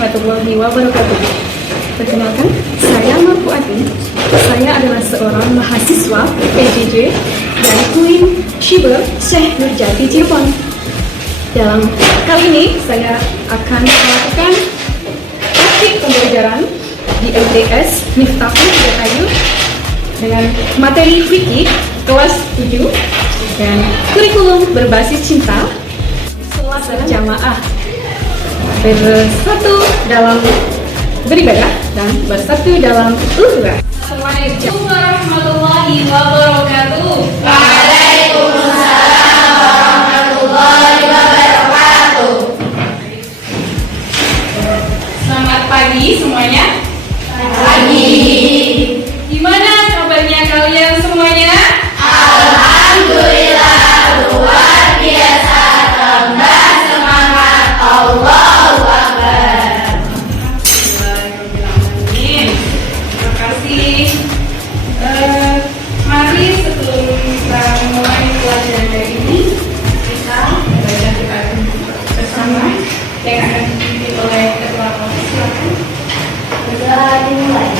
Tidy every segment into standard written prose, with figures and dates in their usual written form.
warahmatullahi wabarakatuh. Perkenalkan, saya Marfuati. Saya adalah seorang mahasiswa PJJ dari UIN Shiber Syekh Nurjati Cirebon. Dalam kali ini saya akan melakukan praktik pembelajaran di MTS Miftahul Hidayah dengan materi fikih kelas 7 dan kurikulum berbasis cinta, sholat berjamaah, bersatu dalam beribadah dan bersatu dalam ukhuwah. Assalamualaikum warahmatullahi wabarakatuh. Waalaikumsalam warahmatullahi wabarakatuh. Selamat pagi semuanya. Pagi. Gimana kabarnya kalian semuanya? Alhamdulillah luar biasa, tambah semangat. Allahu Akbar. Terima kasih. Mari sebelum kita mulai pelajaran hari ini, kita membaca doa bersama yang akan dipimpin oleh ketua kelas. Silakan. Doa dimulai.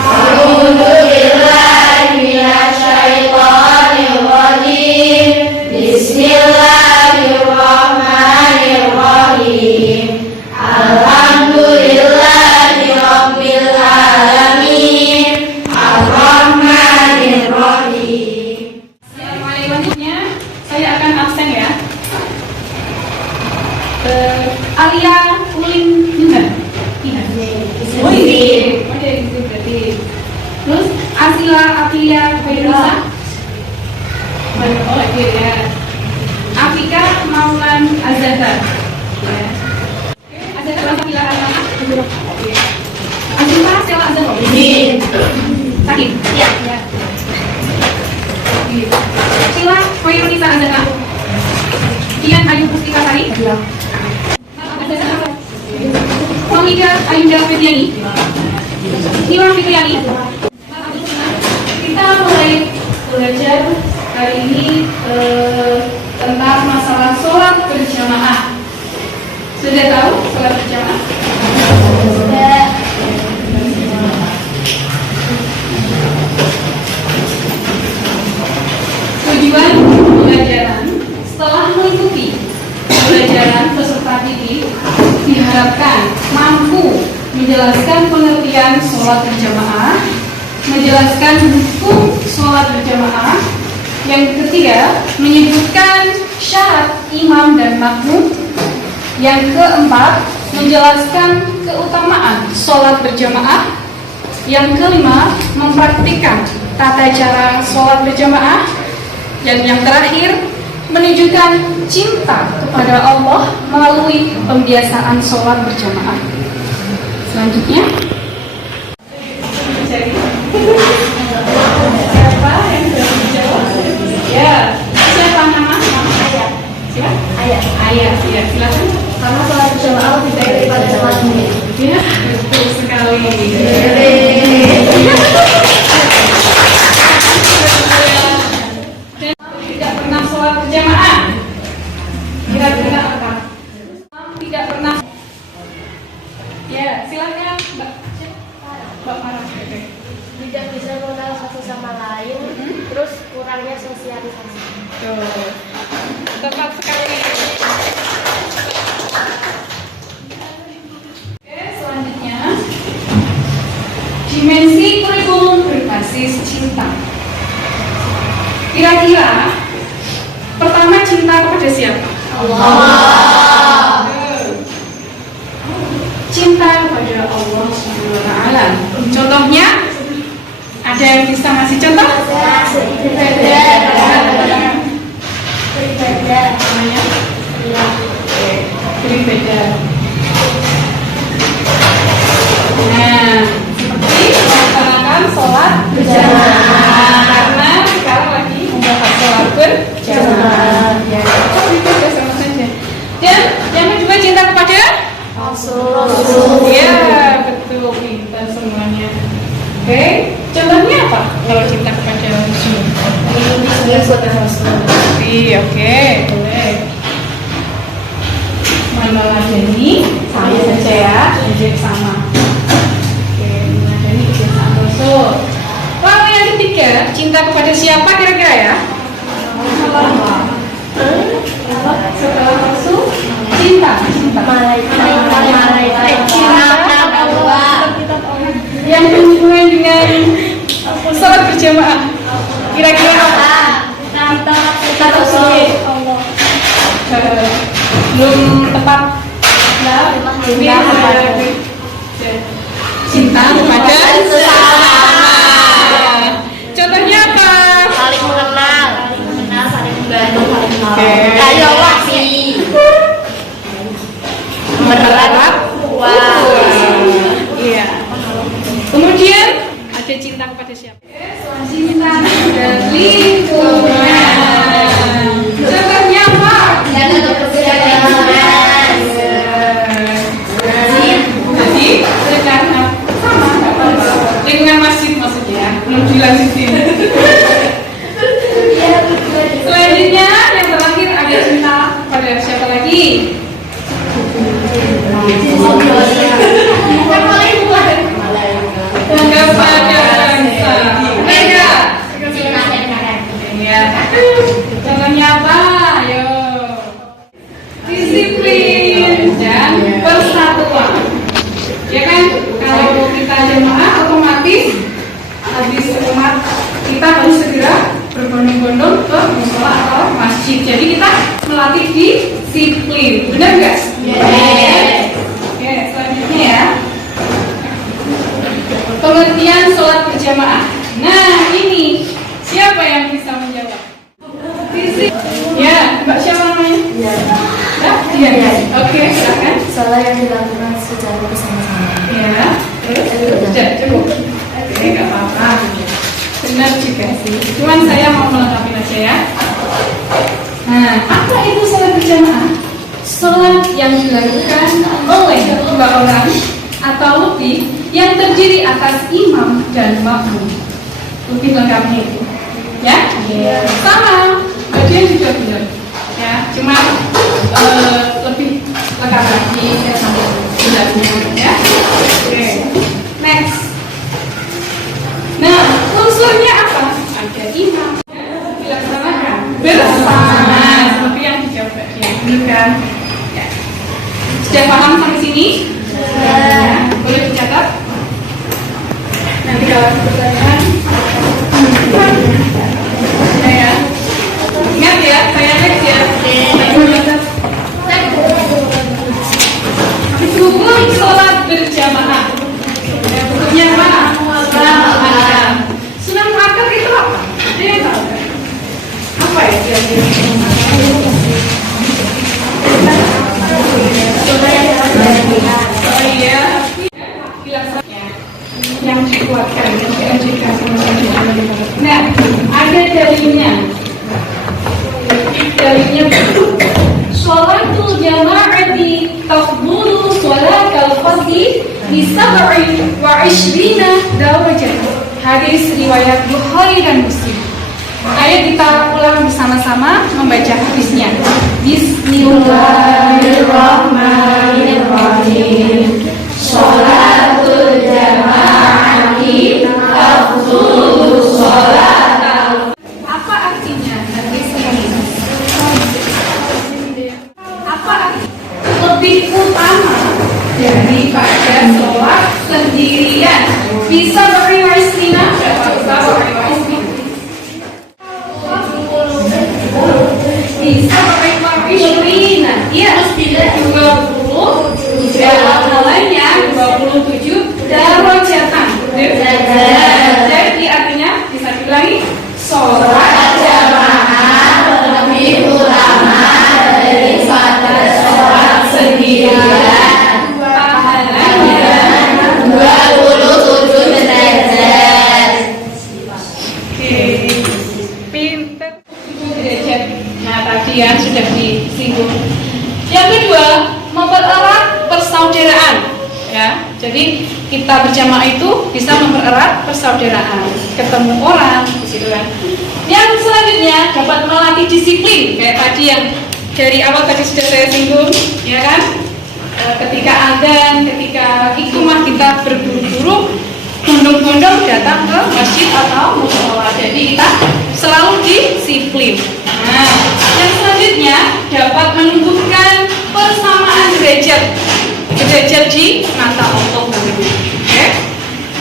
A'udzubillahi minasyaitonir rajim. Bismillahirrahmanirrahim. Alhamdulillahirabbil alamin. Arrahmanir rahim. Selanjutnya saya akan absen ya. Alia Ulin Indah. Oh ini. Oh dari itu berarti. Terus Asila Afilia Fairusa. Oh iya ya. Afika Maulan Azhar. Ya. Azhar Afila anak. Asila Stella Azhar. Sakit. Ya. Sila Koyunisa Azhar. Ian Ayu Pustika Sari. Komika Ayunda Febriani. Sila Fitriani. Kita mulai belajar hari ini tentang masalah sholat berjamaah. Sudah tahu sholat berjamaah? Sudah. Tujuan pembelajaran setelah mengikuti pembelajaran peserta didik diharapkan mampu menjelaskan pengertian sholat berjamaah, menjelaskan hukum sholat berjamaah, yang ketiga menyebutkan syarat imam dan makmum, yang keempat menjelaskan keutamaan sholat berjamaah, yang kelima mempraktikkan tata cara sholat berjamaah, dan yang terakhir menunjukkan cinta kepada Allah melalui pembiasaan sholat berjamaah. Selanjutnya, siapa yang sudah menjawab? Ya, siapa nama? Ayat. Siapa? Ayat. Ayah, ya silakan. Karena sholat berjamaah lebih baik daripada sholat sendiri. Ya, betul sekali. Tidak pernah sholat berjamaah. Kira-kira apa? Tidak pernah. Ya, silakan Mbak. Mbak Farah. Tidak bisa mengenal satu sama lain, terus kurangnya sosialisasi. Tuh, tepat sekali. Oke, selanjutnya dimensi kurikulum berbasis cinta. Kira-kira pertama cinta kepada siapa? Allah. Cinta kepada Allah Subhanahu wa taala. Contohnya ada yang bisa ngasih contoh? Beribadah. Namanya beribadah. Nah, seperti melaksanakan sholat berjamaah. Karena sekarang lagi membahas sholat berjamaah. Ya, beribadah sama saja. Dan yang kedua cinta kepada Rasul. ya, betul, pintar semuanya. Oke, contohnya apa kalau cinta kepada Rasul? Mengikuti Rasul. Oke, boleh. meneladani sama saja ya, objek sama. Oke, meneladani kebiasaan Rasul. Lalu yang ketiga, cinta kepada siapa kira-kira ya? Setelah Rasul, cinta. Yang berhubungan dengan sholat berjamaah. Kira-kira apa? Belum tepat. Cinta kepada sesama. Contohnya apa? Saling mengenal, saling membantu, saling menolong. Kayak Allah sih. Berharap. Wah. Iya. Kemudian ada cinta kepada siapa? Cinta kepada lingkungan. Contohnya apa? Jaga kebersihan. Jadi karena sama lingkungan masjid maksudnya belum dilanjutin. Selanjutnya yang terakhir ada cinta pada siapa lagi? Kepada bangsa. Mereka. Ya. Contohnya apa? Ayo. Disiplin dan persatuan. Ya kan? Kalau kita jemaah otomatis habis umat kita harus segera berbondong-bondong ke musola atau masjid. Jadi kita melatih disiplin. Benar nggak? Oke, selanjutnya ya. Pengertian sholat berjamaah. Nah, ini siapa yang bisa menjawab? Ya, Mbak siapa namanya? Iya. Oke, silakan. Sholat yang dilakukan secara bersama-sama. Ya, sudah cukup. Oke, nggak apa-apa. Benar juga sih. Cuman saya mau melengkapi aja ya. Nah, apa itu sholat berjamaah? Sholat yang dilakukan oleh 2 orang atau lebih yang terdiri atas imam dan makmum. Lebih lengkapnya itu, ya? Sama, bagian juga benar. Ya, cuma lebih lengkap lagi ya sampai jelasnya, ya. Oke, next. Nah, unsurnya apa? Ada imam. Dilaksanakan bersama, seperti yang dijawab tadi, benar kan? Ya. Sudah paham sampai sini? Ya. Boleh dicatat. Nanti kalau ada pertanyaan, ya. Ingat ya, saya next ya. Rukun sholat berjamaah. Ruknya mana? Sunnah muakkad itu apa? Ada yang tahu? Apa ya? Oh iya. Yang dikuatkan, yang diajukan. Nah, ada dalilnya. Dalilnya sholatul jama'ati tafdulu sholatal fardhi bi 27 darajah. Hadis riwayat Bukhari dan Muslim. Ayo kita ulang bersama-sama membaca hadisnya. Bismillahirrahmanirrahim. Sholatul jama'ati tafdulu sholatal. Apa artinya hadis ini? Apa lebih utama daripada sholat sendirian? Bisa beriwayat Sina? Bisa beriwayat Sina? Iya, 20 dalam mulanya 27 darajatan. Jadi artinya bisa diulangi, sholat jamaah lebih utama daripada sholat sendirian. Pahalanya 27 derajat. Oke, pinter. Derajat. Nah tadi ya sudah disinggung. Yang kedua, mempererat persaudaraan. Ya, jadi kita berjamaah itu bisa mempererat persaudaraan, ketemu orang, gitu kan. Yang selanjutnya dapat melatih disiplin, kayak tadi yang dari awal tadi sudah saya singgung, ya kan? Ketika adzan, ketika iqamah kita berburu-buru, bondong-bondong datang ke masjid atau mushola. Jadi kita selalu disiplin. Nah, yang selanjutnya dapat menumbuhkan persamaan derajat di mata Allah. Oke?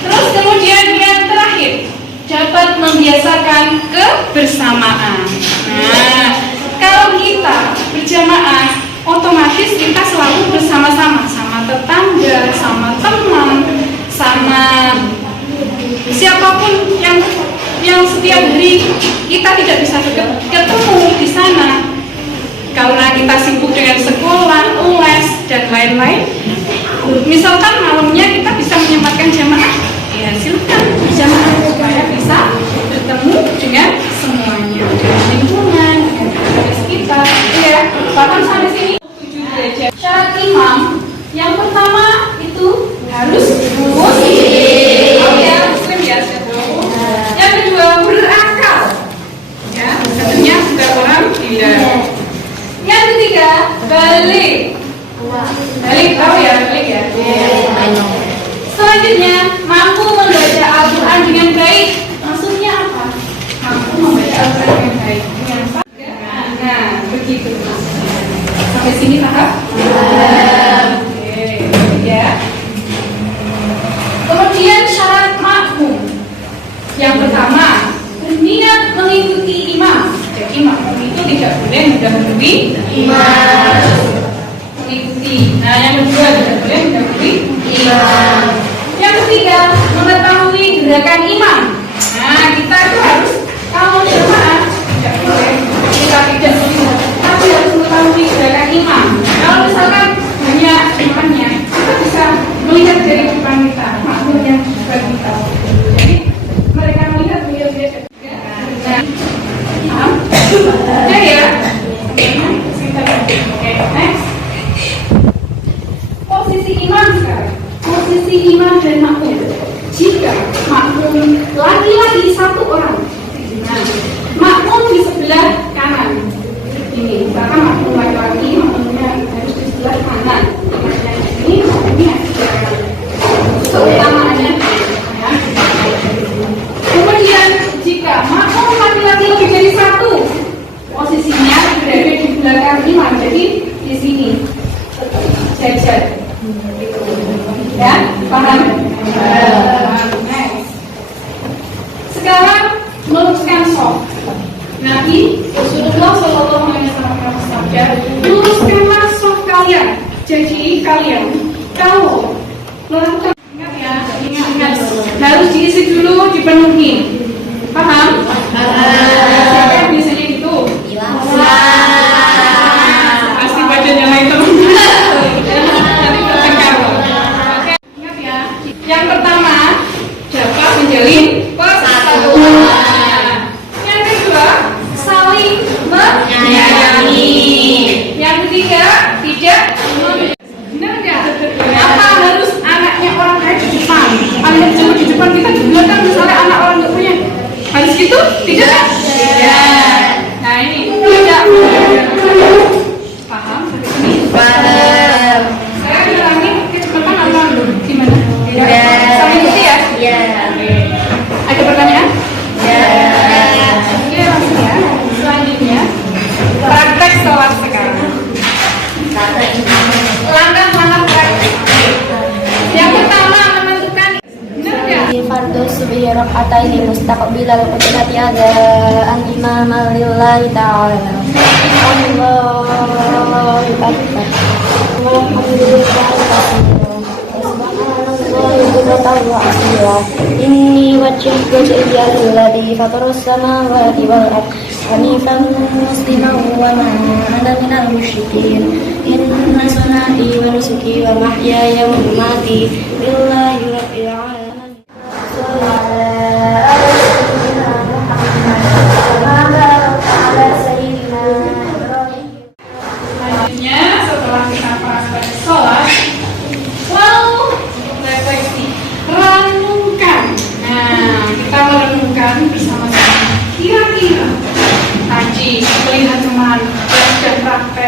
Terus kemudian yang terakhir dapat membiasakan kebersamaan. Nah, kalau kita berjamaah, otomatis kita selalu bersama-sama, sama tetangga, sama teman, sama siapapun yang setiap hari kita tidak bisa ketemu di sana karena kita sibuk dengan sekolah, les dan lain-lain. Misalkan malamnya kita bisa menyempatkan jamaah, ya silakan berjamaah supaya bisa bertemu dengan semuanya, dengan lingkungan, dengan sekitar. Ya, bahkan sampai sini 7 derajat. Syarat imam yang pertama itu harus muslim. Oh ya, muslim ya. Yang kedua berakal. Ya, katanya sudah orang gila. Yang ketiga balik. Balik tahu ya, balik ya. Selanjutnya mampu membaca Al-Quran dengan baik. Maksudnya apa? Mampu membaca Al-Quran dengan baik. Dengan apa? Nah, begitu. Sampai sini paham? Oke, ya. Kemudian syarat makmum. Yang pertama, berniat mengikuti imam. Jadi makmum itu tidak boleh mendahului imam. Mengikuti. Nah, yang kedua tidak boleh mendahului imam. Yang ketiga, mengetahui gerakan imam. Nah, kita itu harus kalau jemaah tidak boleh kita tidak boleh, tapi harus mengetahui gerakan imam. Kalau misalkan hanya imamnya, kita bisa melihat dari depan kita, makmum yang depan kita. Jadi mereka melihat dia. Nah, paham? Oke ya. Oke, next. Posisi imam sekarang. Posisi imam dan makmum. Jika makmum laki-laki satu orang, nah, makmum di sebelah kanan. Ini, bahkan makmum laki-laki, makmumnya harus di sebelah kanan. Ini makmumnya di sebelah kanan. Keutamaannya. Ya. Kemudian jika makmum laki-laki lebih dari satu, posisinya berada di belakang imam. Jadi di sini jajar. Ya, paham? Sekarang meluruskan soft. Nabi Rasulullah Shallallahu Alaihi Wasallam bersabda, luruskanlah soft kalian. Jadi kalian kalau melakukan, ingat, harus diisi dulu, dipenuhi. Paham? Siapa yang biasanya gitu? Pasti badannya lain teman-teman. Yang pertama, dapat menjalin persatuan. Yang kedua, saling menyayangi. Yang ketiga, tidak benar nggak? Apa harus anaknya orang kaya di depan? Anak cuma di depan, kita di belakang, misalnya anak orang nggak punya. Harus gitu? Tidak? Tidak. Nah ini tidak. Paham? Paham. Saya bilangin kecepatan apa? Gimana? Sama itu ya? Iya. Ada pertanyaan? Iya. Oke, langsung ya. Selanjutnya praktek sholat sekarang. Langkah-langkah praktek. Yang pertama menentukan. Benar nggak? Fardu subhi raka'ataini mustaqbilal qiblati adaan imam lillahi ta'ala. Allahu akbar. Inni wajjahtu wajhiya lilladzi fatara as-samawati wal ardh hanifan musliman wa ma ana minal musyrikin. Inna salati wa nusuki wa mahyaya wa mamati lillahi rabbil alamin. Selanjutnya setelah kita praktek sholat, lalu refleksi, renungkan. Nah, kita merenungkan bersama-sama. Kira-kira tadi melihat teman yang sudah praktek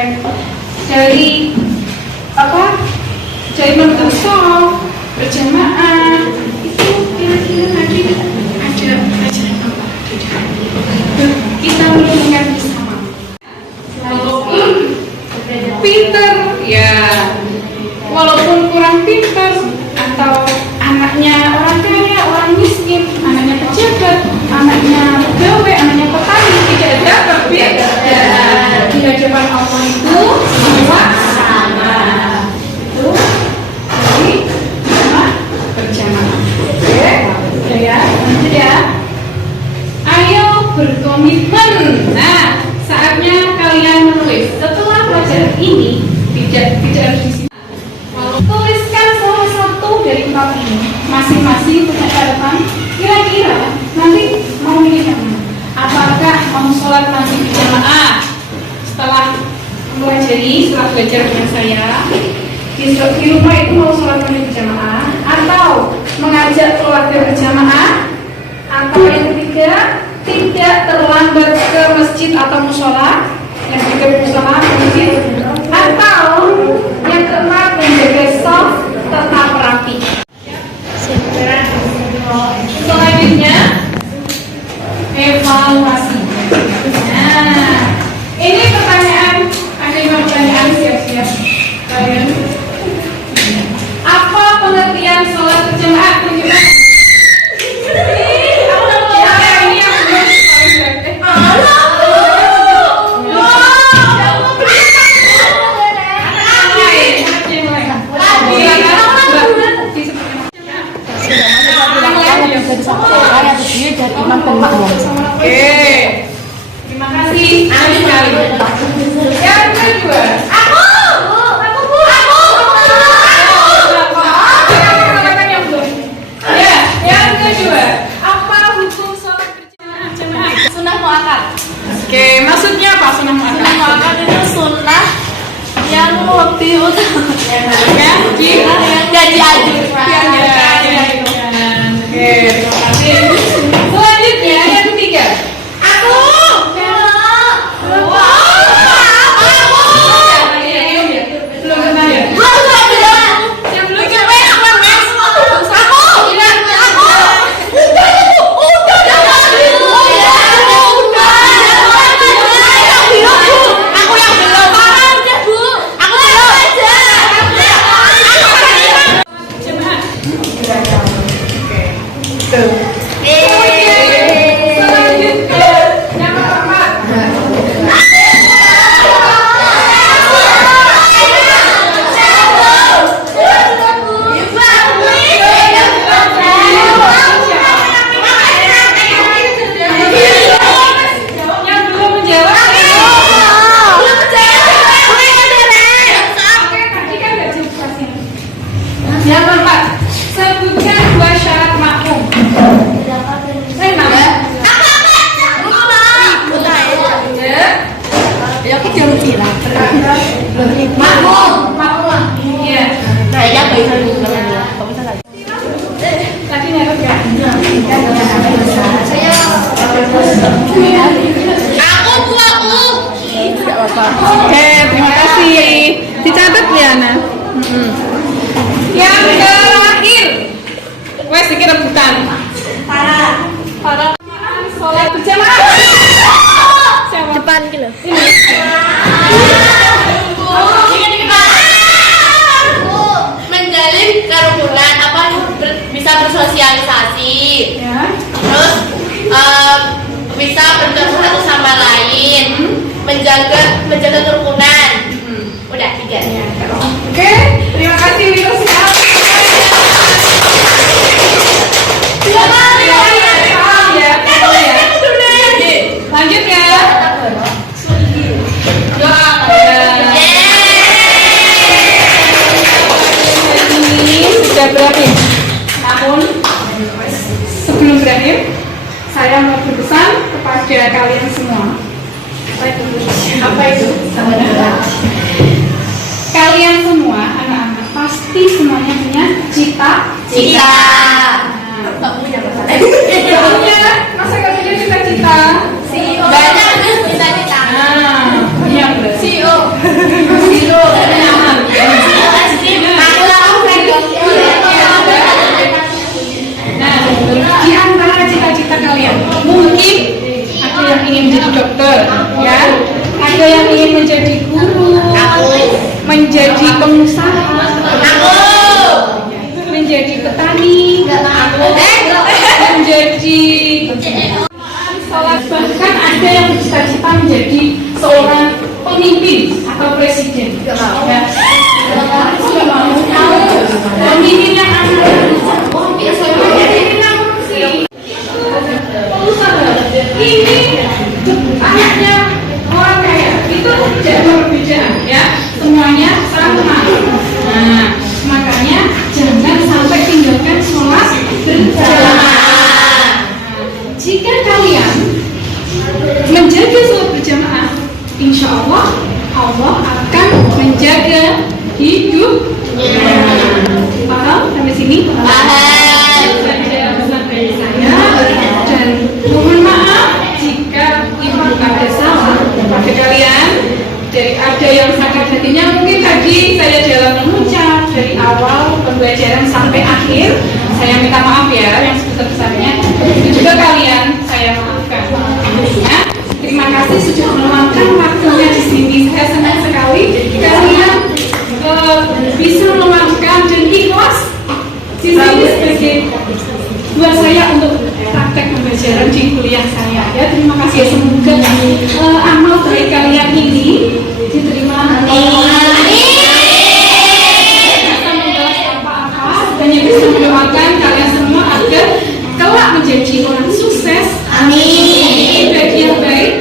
pinter, ya walaupun kurang pinter, atau anaknya orang kaya, orang miskin, anaknya pejabat, anaknya pegawai, anaknya petani, tidak ada perbedaan. Di hadapan Allah itu semua sama. Itu jadi sama berjamaah. Oke, ya, lanjut ya. Ayo berkomitmen. Nah, saatnya kalian menulis. Setelah pelajaran ini tidak harus di sini. Tuliskan salah satu dari 4 ini. Masing-masing punya catatan. Kira-kira nanti mau milih yang mana? Apakah mau sholat nanti berjamaah setelah mempelajari, setelah belajar dengan saya di rumah itu mau sholat nanti berjamaah, atau mengajak keluarga berjamaah, atau yang ketiga tidak terlambat ke masjid atau musola, yang ketiga musola ke masjid, atau yang keempat menjaga soft tetap rapi. Selanjutnya evaluasi. Nah, ini pertanyaan, ada 5 pertanyaan, siap-siap kalian. Apa pengertian sholat berjamaah? Tunjukkan. Oke, terima kasih. Yang kedua, yang kedua, apa hukum sholat berjamaah? Sunnah muakkad. Oke, maksudnya apa sunnah muakkad? Sunnah muakkad itu sunnah yang lebih utama. Yang dianjurkan. Oke, terima kasih. Selanjutnya yang ketiga. Yang keempat, sebutkan 2 syarat makmum. Makmum. Iya. Tadi nyatet ya? Oke, terima kasih. Dicatat ya, Ana. Yang terakhir, wes iki rebutan. Para sholat berjamaah. Siapa? Depan gitu. Menjalin kerukunan apa bisa bersosialisasi. Ya. Terus bisa bertemu satu sama lain, menjaga kerukunan. Udah 3 ya. Oke, terima kasih Wirus. Lanjut ya. Doa. Ini sudah berakhir. Namun sebelum berakhir, saya mau berpesan kepada kalian semua. Apa itu? Kalian semua anak-anak pasti semuanya punya cita-cita. Masa gak punya cita-cita? Banyak cita-cita. Iya betul. CEO. Nyaman. Nah, di antara cita-cita kalian, mungkin ada yang ingin menjadi dokter, ya, ada yang ingin menjadi guru, pengusaha? Aku. Menjadi petani? Aku. Menjadi sholat, bahkan ada yang bercita-cita menjadi seorang pemimpin atau presiden. Ya. Pemimpin yang ini anaknya orang kaya itu jadi perbedaan ya, semuanya sama. Nah, makanya jangan sampai tinggalkan sholat berjamaah. Jika kalian menjaga sholat berjamaah, insya Allah Allah akan menjaga hidupnya. Paham sampai sini? Dan mohon maaf jika imam ada salah pada kalian. Dari ada yang sakit hatinya, mungkin tadi saya dalam mengucap dari awal pembelajaran sampai akhir, saya minta maaf ya yang sebesar-besarnya. Itu juga kalian saya maafkan. Ya, terima kasih sudah meluangkan waktunya di sini. Saya senang sekali kalian bisa meluangkan dan ikhlas di sini sebagai buat saya untuk praktek pembelajaran di kuliah saya. Ya, terima kasih. Semoga amal baik kalian ini diterima. Bisa membalas apa-apa, hanya bisa mendoakan kalian semua agar kelak menjadi orang sukses. Amin. Bagi yang baik.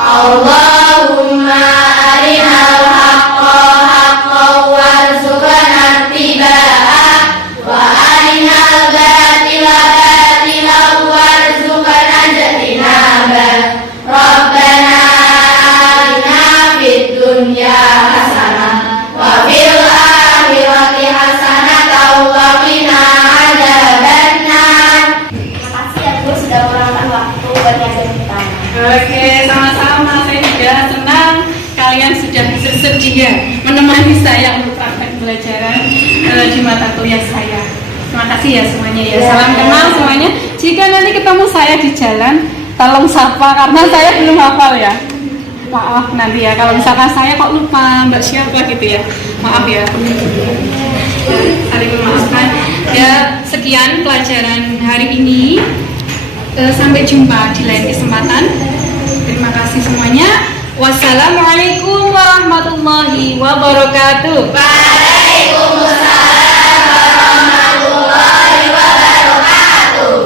Allahumma arinal haqqa haqqan warzuqna ittiba'ah wa arinal batila batilan warzuqna ijtinabah. Rabbana atina fid dunya hasanah wa fil akhirati hasanah wa qina adzabannar. Terima kasih ya Bu sudah meluangkan waktu buat ngajar kita. Oke, sama-sama. Saya juga senang kalian sudah bersedia menemani saya untuk praktek pembelajaran di mata kuliah saya. Terima kasih ya semuanya ya. Salam kenal semuanya. Jika nanti ketemu saya di jalan, tolong sapa karena saya belum hafal ya. Maaf nanti ya kalau misalkan saya kok lupa Mbak siapa gitu ya. Maaf ya. Saling memaafkan. Ya, sekian pelajaran hari ini. Sampai jumpa di lain kesempatan. Terima kasih semuanya. Wassalamualaikum warahmatullahi wabarakatuh.